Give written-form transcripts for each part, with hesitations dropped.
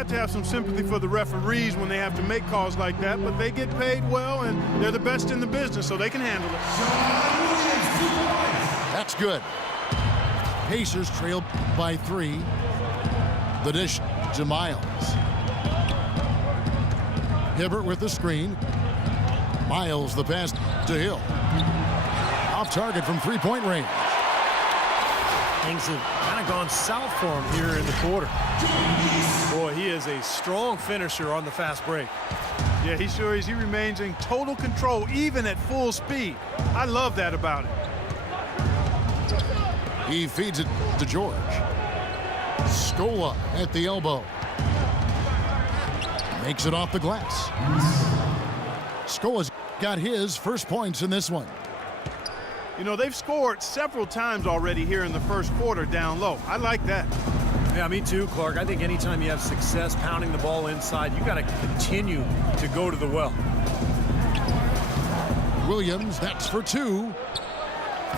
got to have some sympathy for the referees when they have to make calls like that, but they get paid well, and they're the best in the business, so they can handle it. That's good. Pacers trail by 3. The dish to Miles. Hibbert with the screen. Miles the pass to Hill. Off target from three-point range. Things have kind of gone south for him here in the quarter. Boy, he is a strong finisher on the fast break. Yeah, he sure is. He remains in total control, even at full speed. I love that about him. He feeds it to George. Scola at the elbow. Makes it off the glass. Scola's got his first points in this one. You know, they've scored several times already here in the first quarter down low. I like that. Yeah, me too, Clark. I think anytime you have success pounding the ball inside, you got to continue to go to the well. Williams, that's for 2.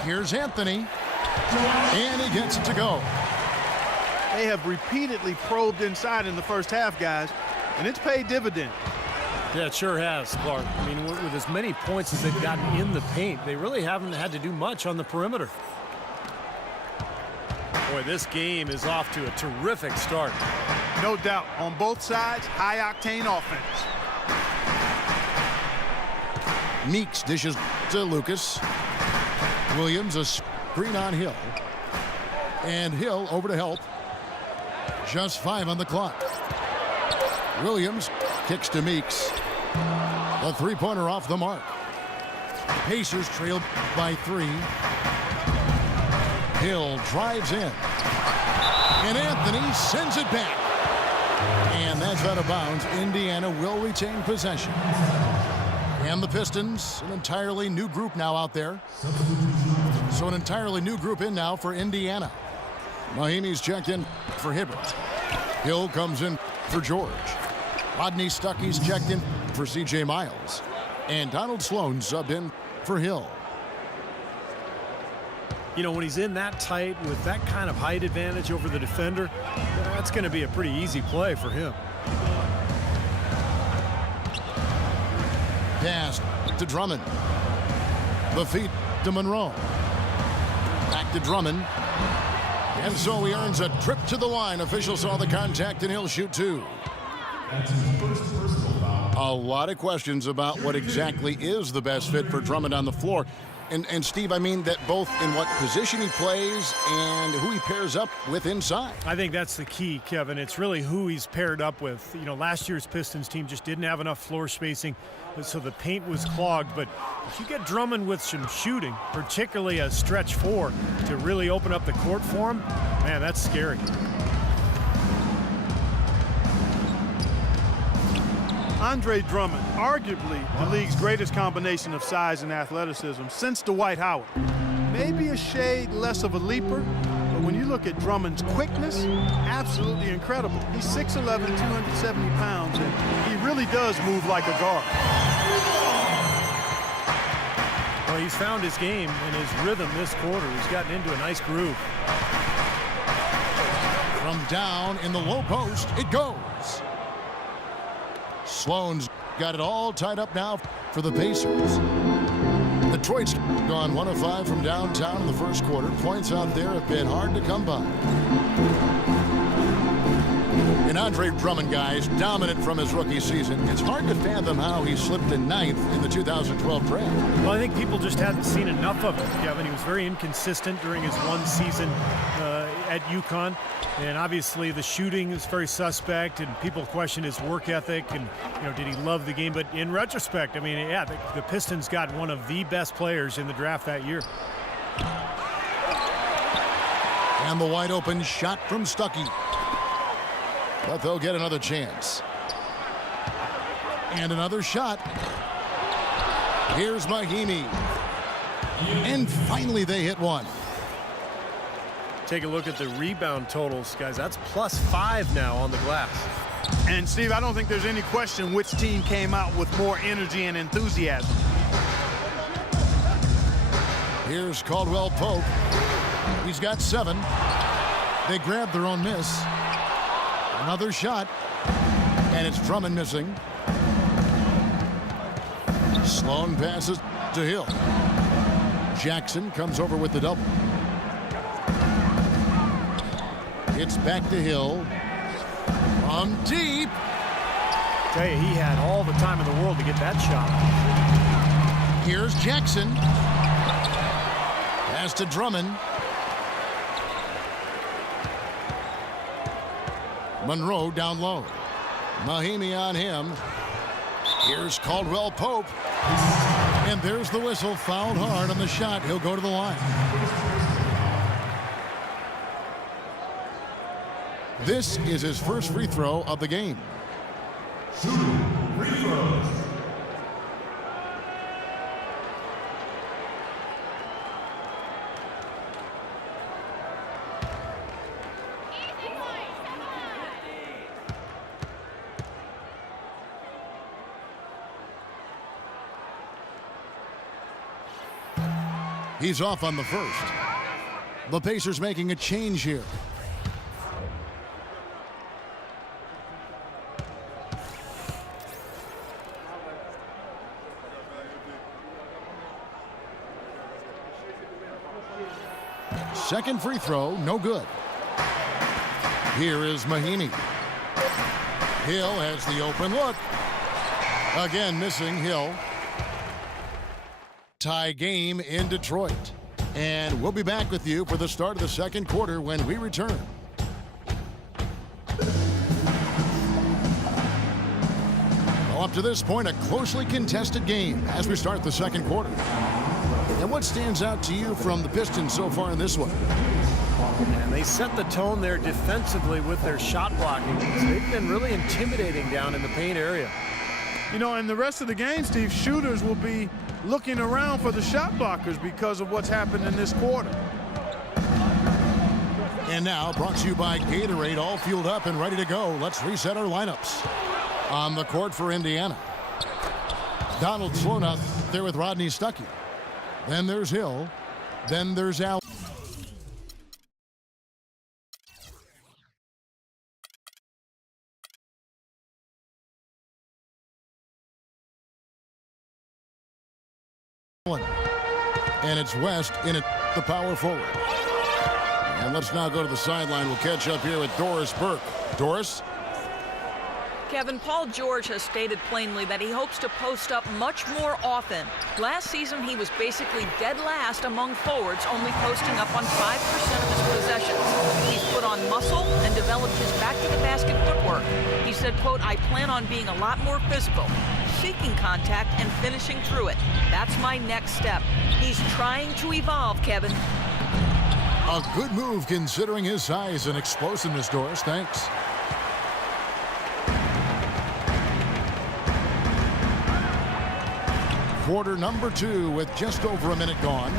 Here's Anthony. And he gets it to go. They have repeatedly probed inside in the first half, guys, and it's paid dividends. Yeah, it sure has, Clark. I mean, with as many points as they've gotten in the paint, they really haven't had to do much on the perimeter. Boy, this game is off to a terrific start. No doubt. On both sides, high-octane offense. Meeks dishes to Lucas. Williams a screen on Hill. And Hill over to help. Just 5 on the clock. Williams kicks to Meeks. A three-pointer off the mark. Pacers trail by 3. Hill drives in. And Anthony sends it back. And that's out of bounds. Indiana will retain possession. And the Pistons, an entirely new group now out there. So an entirely new group in now for Indiana. Mahimi's checked in for Hibbert. Hill comes in for George. Rodney Stuckey's checked in for C.J. Miles. And Donald Sloan subbed in for Hill. You know, when he's in that tight with that kind of height advantage over the defender, that's going to be a pretty easy play for him. Pass to Drummond. The feet to Monroe. Back to Drummond. And so he earns a trip to the line. Officials saw the contact, and he'll shoot 2. A lot of questions about what exactly is the best fit for Drummond on the floor. And Steve, I mean that both in what position he plays and who he pairs up with inside. I think that's the key, Kevin. It's really who he's paired up with. You know, last year's Pistons team just didn't have enough floor spacing, so the paint was clogged. But if you get Drummond with some shooting, particularly a stretch 4, to really open up the court for him, man, that's scary. Andre Drummond, arguably the league's greatest combination of size and athleticism since Dwight Howard. Maybe a shade less of a leaper, but when you look at Drummond's quickness, absolutely incredible. He's 6'11", 270 pounds, and he really does move like a guard. Well, he's found his game and his rhythm this quarter. He's gotten into a nice groove. From down in the low post, it goes. Sloan's got it all tied up now for the Pacers. Detroit's gone 1 of 5 from downtown in the first quarter. Points out there have been hard to come by. And Andre Drummond, guys, dominant from his rookie season. It's hard to fathom how he slipped to 9th in the 2012 draft. Well, I think people just hadn't seen enough of him, Kevin. He was very inconsistent during his one season at UConn. And obviously the shooting is very suspect, and people question his work ethic and, you know, did he love the game? But in retrospect, I mean, yeah, the Pistons got one of the best players in the draft that year. And the wide open shot from Stuckey. But they'll get another chance. And another shot. Here's Mahimi. And finally they hit one. Take a look at the rebound totals, guys. That's +5 now on the glass. And, Steve, I don't think there's any question which team came out with more energy and enthusiasm. Here's Caldwell Pope. He's got 7. They grabbed their own miss. Another shot. And it's Drummond missing. Sloan passes to Hill. Jackson comes over with the double. It's back to Hill. From deep. Tell you, he had all the time in the world to get that shot. Here's Jackson. Pass to Drummond. Monroe down low. Mahimi on him. Here's Caldwell Pope. And there's the whistle. Fouled hard on the shot. He'll go to the line. This is his first free throw of the game. Free throws. He's off on the first. The Pacers making a change here. Second free throw, no good. Here is Mahinmi. Hill has the open look. Again missing Hill. Tie game in Detroit. And we'll be back with you for the start of the second quarter when we return. Well, up to this point, a closely contested game as we start the second quarter. And what stands out to you from the Pistons so far in this one? And they set the tone there defensively with their shot blocking. They've been really intimidating down in the paint area. You know, in the rest of the game, Steve, shooters will be looking around for the shot blockers because of what's happened in this quarter. And now, brought to you by Gatorade, all fueled up and ready to go. Let's reset our lineups. On the court for Indiana, Donald Sloan out there with Rodney Stuckey. Then there's Hill. Then there's Al. And it's West in it, the power forward. And let's now go to the sideline. We'll catch up here with Doris Burke. Doris? Kevin, Paul George has stated plainly that he hopes to post up much more often. Last season, he was basically dead last among forwards, only posting up on 5% of his possessions. He's put on muscle and developed his back-to-the-basket footwork. He said, quote, "I plan on being a lot more physical, seeking contact and finishing through it. That's my next step." He's trying to evolve, Kevin. A good move considering his size and explosiveness, Doris. Thanks. Quarter number 2 with just over a minute gone.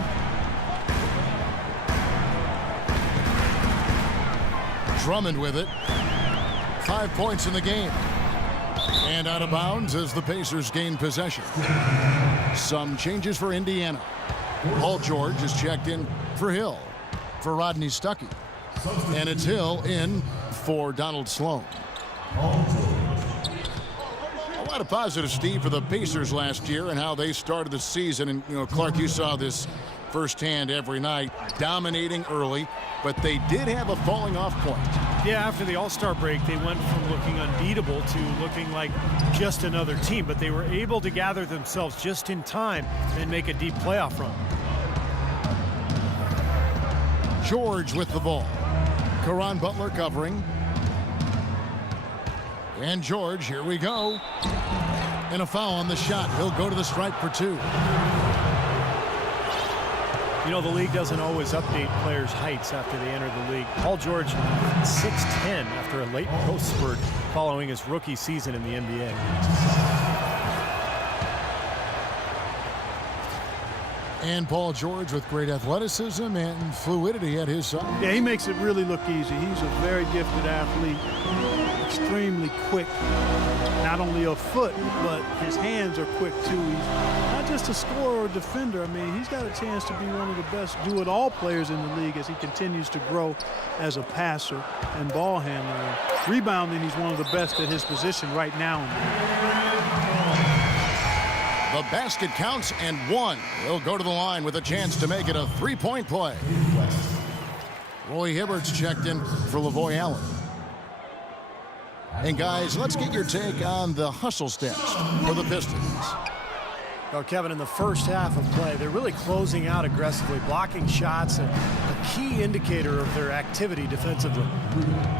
Drummond with it. 5 points in the game. And out of bounds as the Pacers gain possession. Some changes for Indiana. Paul George is checked in for Hill. For Rodney Stuckey. And it's Hill in for Donald Sloan. A lot of positive, Steve, for the Pacers last year and how they started the season. And, you know, Clark, you saw this firsthand every night, dominating early, but they did have a falling off point. Yeah, after the All-Star break, they went from looking unbeatable to looking like just another team, but they were able to gather themselves just in time and make a deep playoff run. George with the ball. Caron Butler covering. And George, here we go. And a foul on the shot. He'll go to the stripe for 2. You know, the league doesn't always update players' heights after they enter the league. Paul George, 6'10", after a late growth spurt following his rookie season in the NBA. And Paul George with great athleticism and fluidity at his side. Yeah, he makes it really look easy. He's a very gifted athlete. extremely quick. Not only a foot, but his hands are quick too. He's not just a scorer or defender. I mean, he's got a chance to be one of the best do-it-all players in the league as he continues to grow as a passer and ball handler. And rebounding, he's one of the best at his position right now. The basket counts and one. He'll go to the line with a chance to make it a three-point play. Roy Hibbert's checked in for Lavoy Allen. And guys, let's get your take on the hustle stats for the Pistons. Well, Kevin, in the first half of play, they're really closing out aggressively, blocking shots, and a key indicator of their activity defensively.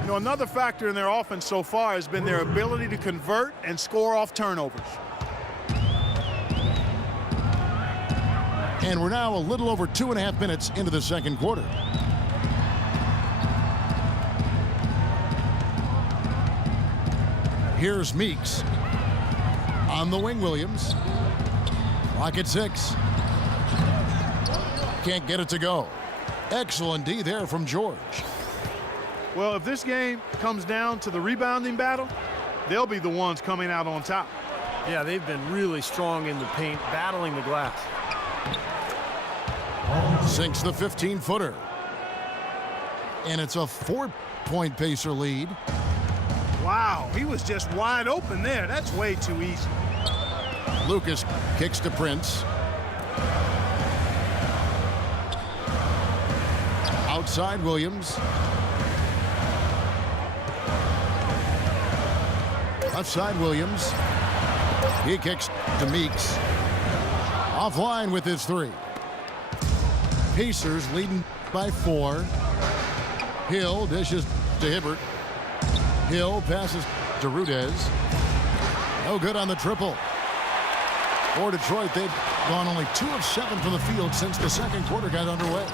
You know, another factor in their offense so far has been their ability to convert and score off turnovers. And we're now a little over 2.5 minutes into the second quarter. Here's Meeks. On the wing, Williams. Clock at 6. Can't get it to go. Excellent D there from George. Well, if this game comes down to the rebounding battle, they'll be the ones coming out on top. Yeah, they've been really strong in the paint, battling the glass. Sinks the 15-footer. And it's a 4-point Pacer lead. Wow, he was just wide open there. That's way too easy. Lucas kicks to Prince. Outside Williams. Left side Williams. He kicks to Meeks. Offline with his 3. Pacers leading by 4. Hill dishes to Hibbert. Hill passes to Rudez. No good on the triple. For Detroit, they've gone only 2 of 7 from the field since the second quarter got underway.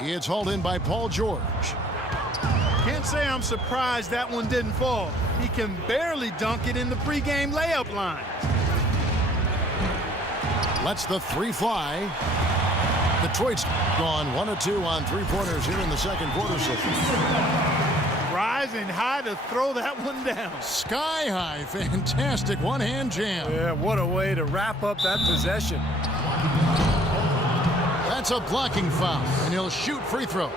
It's hauled in by Paul George. Can't say I'm surprised that one didn't fall. He can barely dunk it in the pregame layup line. Lets the 3 fly. Detroit's gone 1 of 2 on 3-pointers here in the second quarter so far. Rising high to throw that one down. Sky high, fantastic one-hand jam. Yeah, what a way to wrap up that possession. That's a blocking foul, and he'll shoot free throws.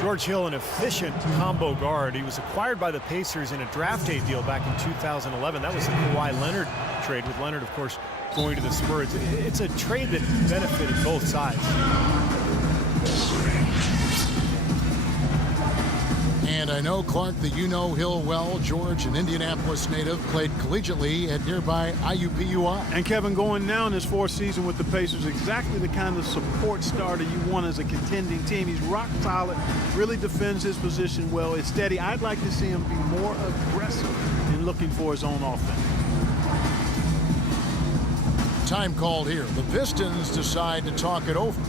George Hill, an efficient combo guard. He was acquired by the Pacers in a draft day deal back in 2011. That was the Kawhi Leonard trade, with Leonard, of course, going to the Spurs. It's a trade that benefited both sides. And I know, Clark, that you know Hill well. George, an Indianapolis native, played collegiately at nearby IUPUI. And Kevin, going now in his 4th season with the Pacers, exactly the kind of support starter you want as a contending team. He's rock solid, really defends his position well. It's steady. I'd like to see him be more aggressive in looking for his own offense. Time called here. The Pistons decide to talk it over.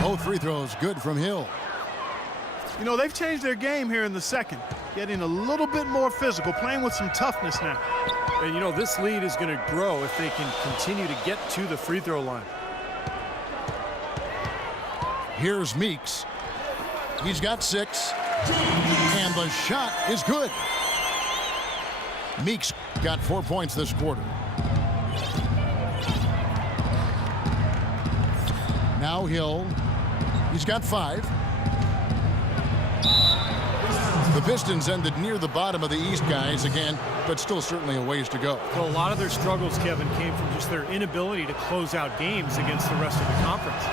Both free throws good from Hill. You know, they've changed their game here in the second, getting a little bit more physical, playing with some toughness now. And, you know, this lead is going to grow if they can continue to get to the free throw line. Here's Meeks. He's got 6. And the shot is good. Meeks got 4 points this quarter. Now Hill. He's got 5. The Pistons ended near the bottom of the East, guys, again, but still certainly a ways to go. So a lot of their struggles, Kevin, came from just their inability to close out games against the rest of the conference.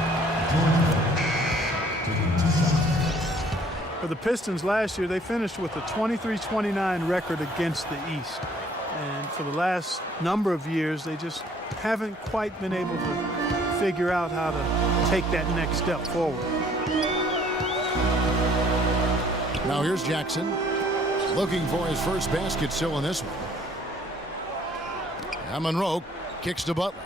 For the Pistons last year, they finished with a 23-29 record against the East. And for the last number of years, they just haven't quite been able to figure out how to take that next step forward. Now here's Jackson looking for his first basket still in this one. Monroe kicks to Butler.